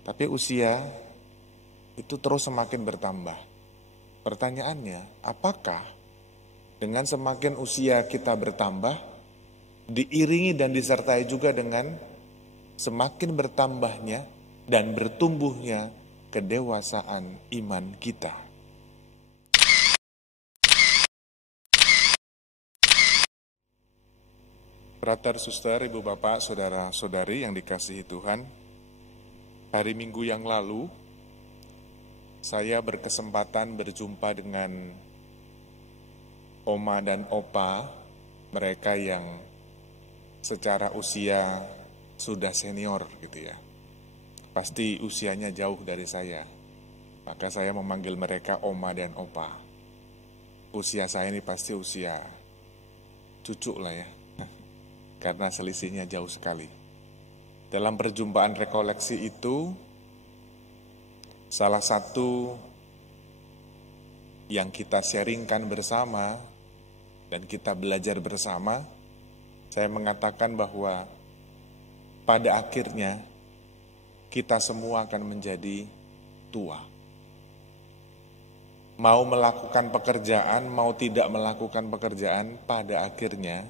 Tapi usia itu terus semakin bertambah. Pertanyaannya, apakah dengan semakin usia kita bertambah, diiringi dan disertai juga dengan semakin bertambahnya dan bertumbuhnya kedewasaan iman kita? Brother, suster, ibu bapak, saudara-saudari yang dikasihi Tuhan, hari Minggu yang lalu, saya berkesempatan berjumpa dengan oma dan opa, mereka yang secara usia sudah senior gitu ya. Pasti usianya jauh dari saya, maka saya memanggil mereka oma dan opa. Usia saya ini pasti usia cucu lah ya, karena selisihnya jauh sekali. Dalam perjumpaan rekoleksi itu, salah satu yang kita sharingkan bersama dan kita belajar bersama, saya mengatakan bahwa pada akhirnya kita semua akan menjadi tua. Mau melakukan pekerjaan, mau tidak melakukan pekerjaan, pada akhirnya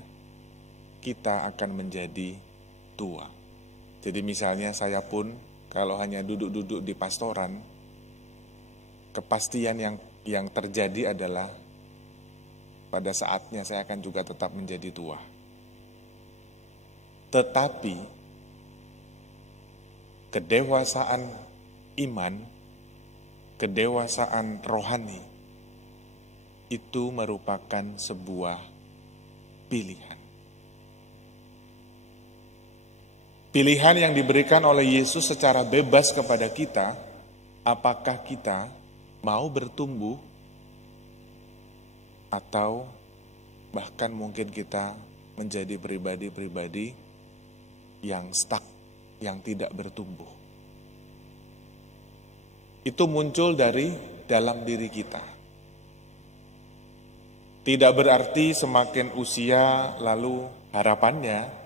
kita akan menjadi tua. Jadi misalnya saya pun kalau hanya duduk-duduk di pastoran, kepastian yang terjadi adalah pada saatnya saya akan juga tetap menjadi tua. Tetapi kedewasaan iman, kedewasaan rohani itu merupakan sebuah pilihan. Pilihan yang diberikan oleh Yesus secara bebas kepada kita, apakah kita mau bertumbuh atau bahkan mungkin kita menjadi pribadi-pribadi yang stuck, yang tidak bertumbuh. Itu muncul dari dalam diri kita. Tidak berarti semakin usia lalu harapannya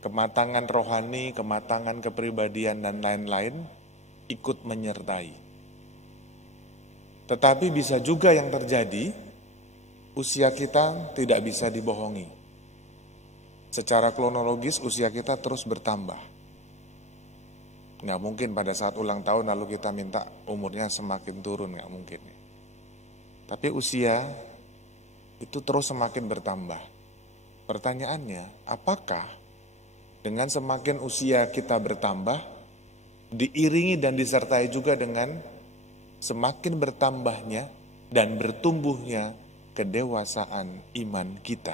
kematangan rohani, kematangan kepribadian, dan lain-lain ikut menyertai. Tetapi bisa juga yang terjadi, usia kita tidak bisa dibohongi. Secara kronologis usia kita terus bertambah. Nggak mungkin pada saat ulang tahun lalu kita minta umurnya semakin turun, nggak mungkin. Tapi usia itu terus semakin bertambah. Pertanyaannya, apakah dengan semakin usia kita bertambah, diiringi dan disertai juga dengan semakin bertambahnya dan bertumbuhnya kedewasaan iman kita?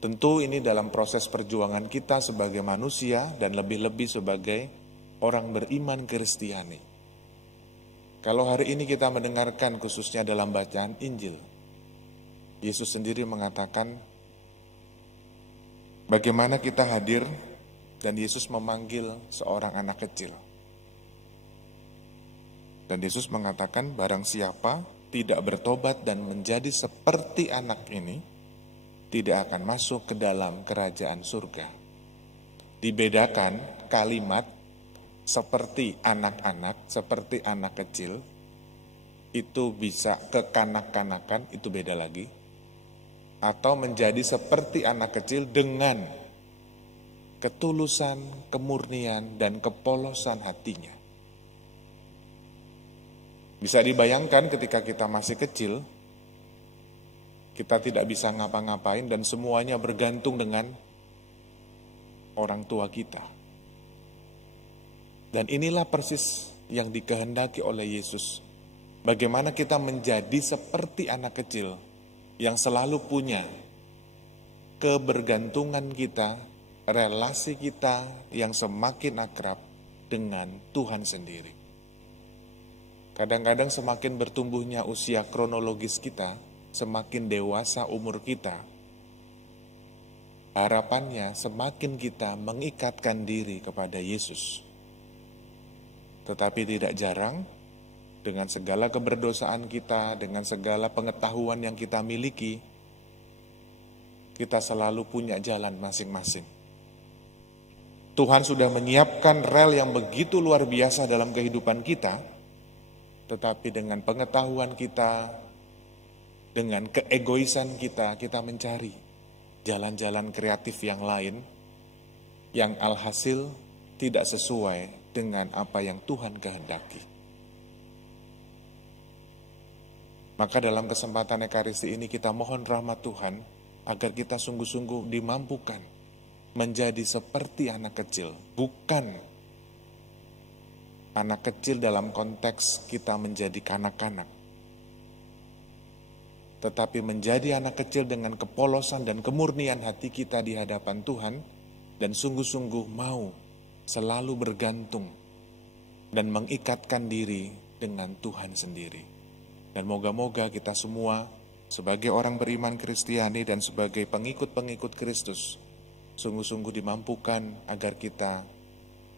Tentu ini dalam proses perjuangan kita sebagai manusia dan lebih-lebih sebagai orang beriman Kristiani. Kalau hari ini kita mendengarkan khususnya dalam bacaan Injil, Yesus sendiri mengatakan bagaimana kita hadir dan Yesus memanggil seorang anak kecil. Dan Yesus mengatakan barang siapa tidak bertobat dan menjadi seperti anak ini, tidak akan masuk ke dalam kerajaan surga. Dibedakan kalimat seperti anak-anak, seperti anak kecil, itu bisa kekanak-kanakan, itu beda lagi. Atau menjadi seperti anak kecil dengan ketulusan, kemurnian, dan kepolosan hatinya. Bisa dibayangkan ketika kita masih kecil, kita tidak bisa ngapa-ngapain dan semuanya bergantung dengan orang tua kita. Dan inilah persis yang dikehendaki oleh Yesus. Bagaimana kita menjadi seperti anak kecil yang selalu punya kebergantungan kita, relasi kita yang semakin akrab dengan Tuhan sendiri. Kadang-kadang semakin bertumbuhnya usia kronologis kita, semakin dewasa umur kita, harapannya semakin kita mengikatkan diri kepada Yesus. Tetapi tidak jarang, dengan segala keberdosaan kita, dengan segala pengetahuan yang kita miliki, kita selalu punya jalan masing-masing. Tuhan sudah menyiapkan rel yang begitu luar biasa dalam kehidupan kita, tetapi dengan pengetahuan kita, dengan keegoisan kita, kita mencari jalan-jalan kreatif yang lain, yang alhasil tidak sesuai dengan apa yang Tuhan kehendaki. Maka dalam kesempatan Ekaristi ini kita mohon rahmat Tuhan, agar kita sungguh-sungguh dimampukan menjadi seperti anak kecil, bukan anak kecil dalam konteks kita menjadi kanak-kanak, tetapi menjadi anak kecil dengan kepolosan dan kemurnian hati kita di hadapan Tuhan, dan sungguh-sungguh mau selalu bergantung dan mengikatkan diri dengan Tuhan sendiri. Dan moga-moga kita semua sebagai orang beriman Kristiani dan sebagai pengikut-pengikut Kristus sungguh-sungguh dimampukan agar kita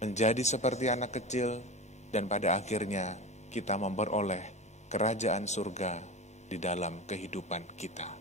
menjadi seperti anak kecil, dan pada akhirnya kita memperoleh kerajaan surga di dalam kehidupan kita.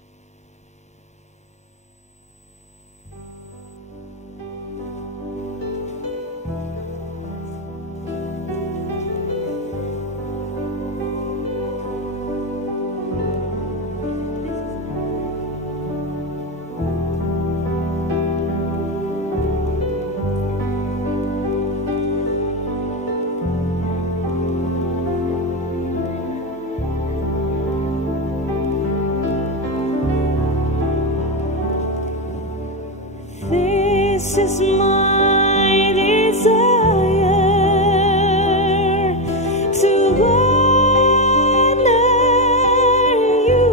This is my desire, to honor you,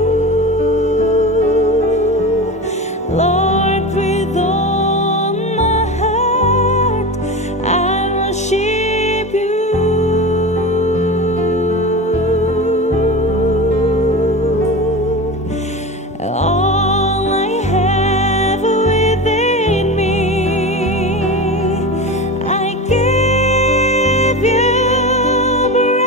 Lord, with all my heart I worship you. All I have within me, I give you praise.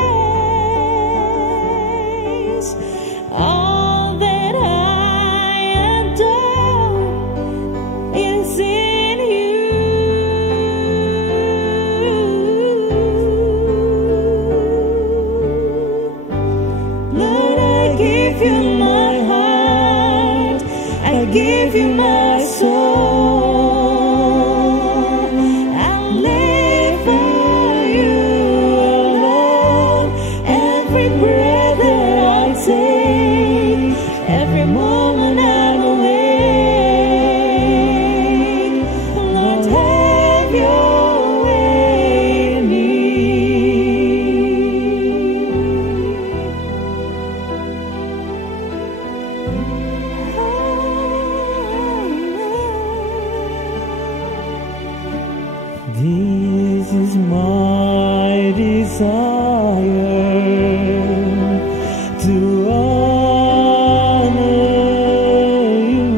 All that I adore is in you. Lord, I give you my heart, I give you my soul. I live for you alone. Every breath that I take, every moment I'm awake, Lord, have your way in me. This is my desire, to honor you,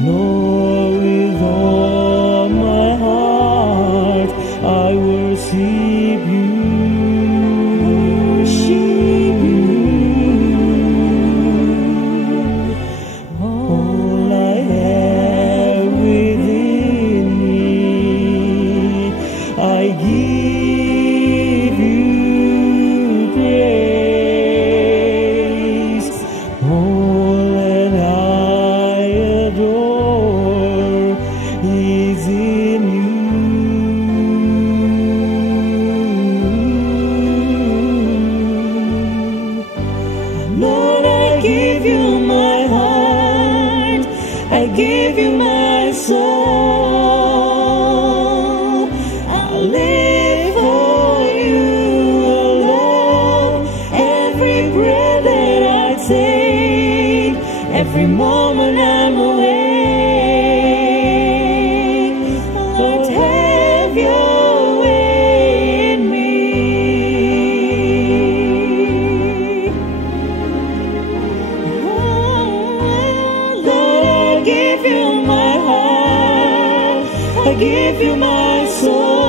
Lord, with all my heart I worship you. All I have within me, I give you praise. All that I adore is in you. Lord, I give you my heart, I give you my soul. I live for you alone. Every breath that I take, every moment I'm awake, Lord, have your way in me. Lord, I give you my heart, I give you my soul.